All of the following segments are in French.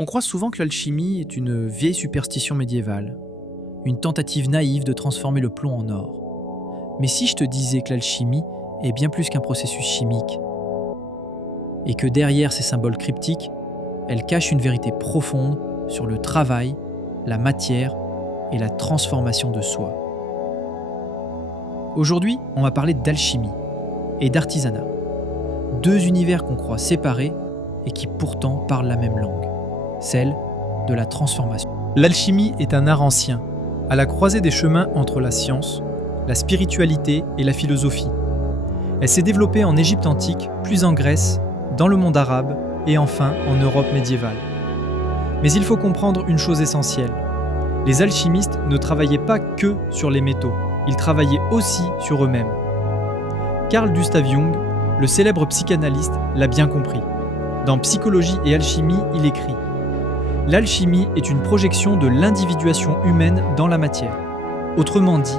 On croit souvent que l'alchimie est une vieille superstition médiévale, une tentative naïve de transformer le plomb en or. Mais si je te disais que l'alchimie est bien plus qu'un processus chimique, et que derrière ces symboles cryptiques, elle cache une vérité profonde sur le travail, la matière et la transformation de soi. Aujourd'hui, on va parler d'alchimie et d'artisanat, deux univers qu'on croit séparés et qui pourtant parlent la même langue, celle de la transformation. L'alchimie est un art ancien, à la croisée des chemins entre la science, la spiritualité et la philosophie. Elle s'est développée en Égypte antique, puis en Grèce, dans le monde arabe et enfin en Europe médiévale. Mais il faut comprendre une chose essentielle. Les alchimistes ne travaillaient pas que sur les métaux, ils travaillaient aussi sur eux-mêmes. Carl Gustav Jung, le célèbre psychanalyste, l'a bien compris. Dans Psychologie et alchimie, il écrit « L'alchimie est une projection de l'individuation humaine dans la matière. Autrement dit,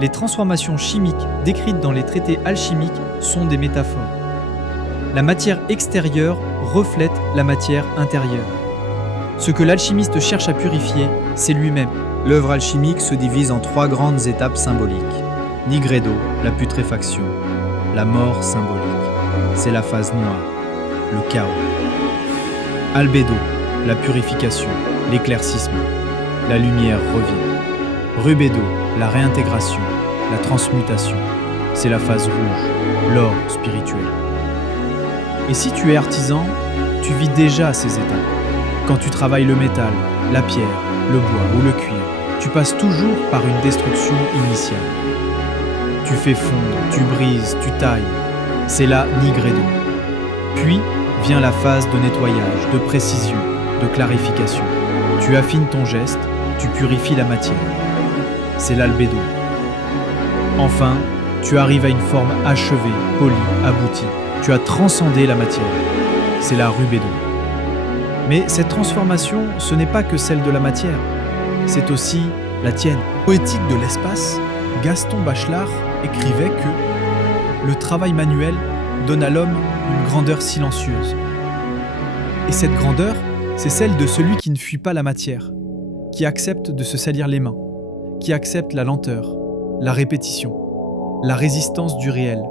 les transformations chimiques décrites dans les traités alchimiques sont des métaphores. La matière extérieure reflète la matière intérieure. Ce que l'alchimiste cherche à purifier, c'est lui-même. » L'œuvre alchimique se divise en trois grandes étapes symboliques. Nigredo, la putréfaction. La mort symbolique. C'est la phase noire, le chaos. Albedo, la purification, l'éclaircissement. La lumière revient. Rubedo, la réintégration, la transmutation. C'est la phase rouge, l'or spirituel. Et si tu es artisan, tu vis déjà ces étapes. Quand tu travailles le métal, la pierre, le bois ou le cuir, tu passes toujours par une destruction initiale. Tu fais fondre, tu brises, tu tailles. C'est là Nigredo. Puis vient la phase de nettoyage, de précision, de clarification. Tu affines ton geste, tu purifies la matière. C'est l'albedo. Enfin, tu arrives à une forme achevée, polie, aboutie. Tu as transcendé la matière. C'est la rubedo. Mais cette transformation, ce n'est pas que celle de la matière. C'est aussi la tienne. Poétique de l'espace, Gaston Bachelard écrivait que le travail manuel donne à l'homme une grandeur silencieuse. Et cette grandeur, c'est celle de celui qui ne fuit pas la matière, qui accepte de se salir les mains, qui accepte la lenteur, la répétition, la résistance du réel.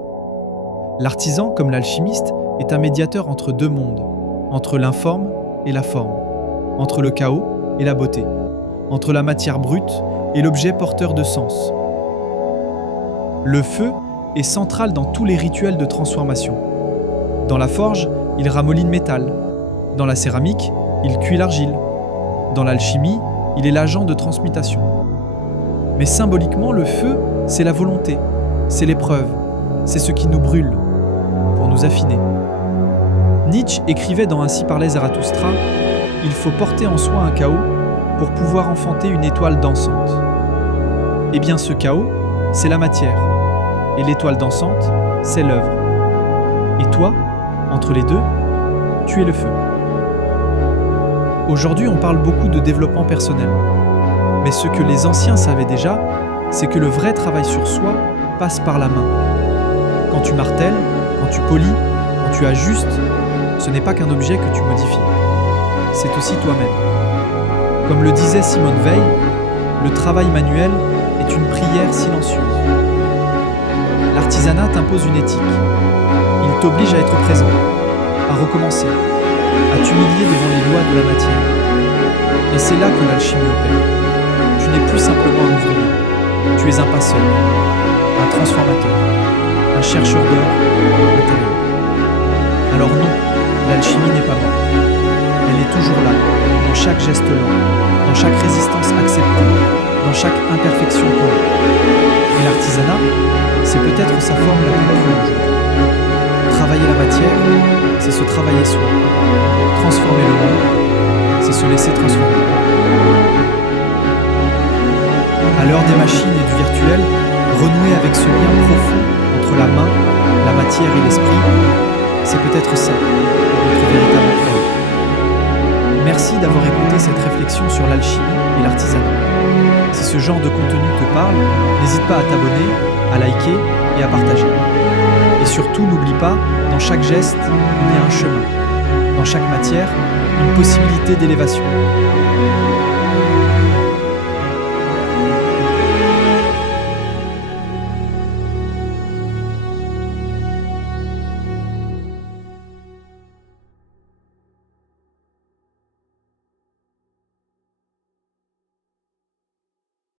L'artisan, comme l'alchimiste, est un médiateur entre deux mondes, entre l'informe et la forme, entre le chaos et la beauté, entre la matière brute et l'objet porteur de sens. Le feu est central dans tous les rituels de transformation. Dans la forge, il ramollit le métal. Dans la céramique, il cuit l'argile. Dans l'alchimie, il est l'agent de transmutation. Mais symboliquement, le feu, c'est la volonté, c'est l'épreuve, c'est ce qui nous brûle, pour nous affiner. Nietzsche écrivait dans Ainsi parlait Zarathustra « Il faut porter en soi un chaos pour pouvoir enfanter une étoile dansante. » Eh bien ce chaos, c'est la matière, et l'étoile dansante, c'est l'œuvre. Et toi, entre les deux, tu es le feu. Aujourd'hui, on parle beaucoup de développement personnel. Mais ce que les anciens savaient déjà, c'est que le vrai travail sur soi passe par la main. Quand tu martèles, quand tu polis, quand tu ajustes, ce n'est pas qu'un objet que tu modifies. C'est aussi toi-même. Comme le disait Simone Veil, le travail manuel est une prière silencieuse. L'artisanat t'impose une éthique. Il t'oblige à être présent, à recommencer, à t'humilier devant les lois de la matière. Et c'est là que l'alchimie opère. Tu n'es plus simplement un ouvrier, tu es un passeur, un transformateur, un chercheur d'or intérieur. Alors non, l'alchimie n'est pas morte. Elle est toujours là, dans chaque geste lent, dans chaque résistance acceptée, dans chaque imperfection polie. Et l'artisanat, c'est peut-être sa forme la plus pure aujourd'hui. Travailler la matière, c'est se travailler soi. Transformer le monde, c'est se laisser transformer. À l'heure des machines et du virtuel, renouer avec ce lien profond entre la main, la matière et l'esprit, c'est peut-être ça, notre véritable œuvre. Merci d'avoir écouté cette réflexion sur l'alchimie et l'artisanat. Si ce genre de contenu te parle, n'hésite pas à t'abonner, à liker et à partager. Et surtout, n'oublie pas, dans chaque geste, il y a un chemin. Dans chaque matière, une possibilité d'élévation.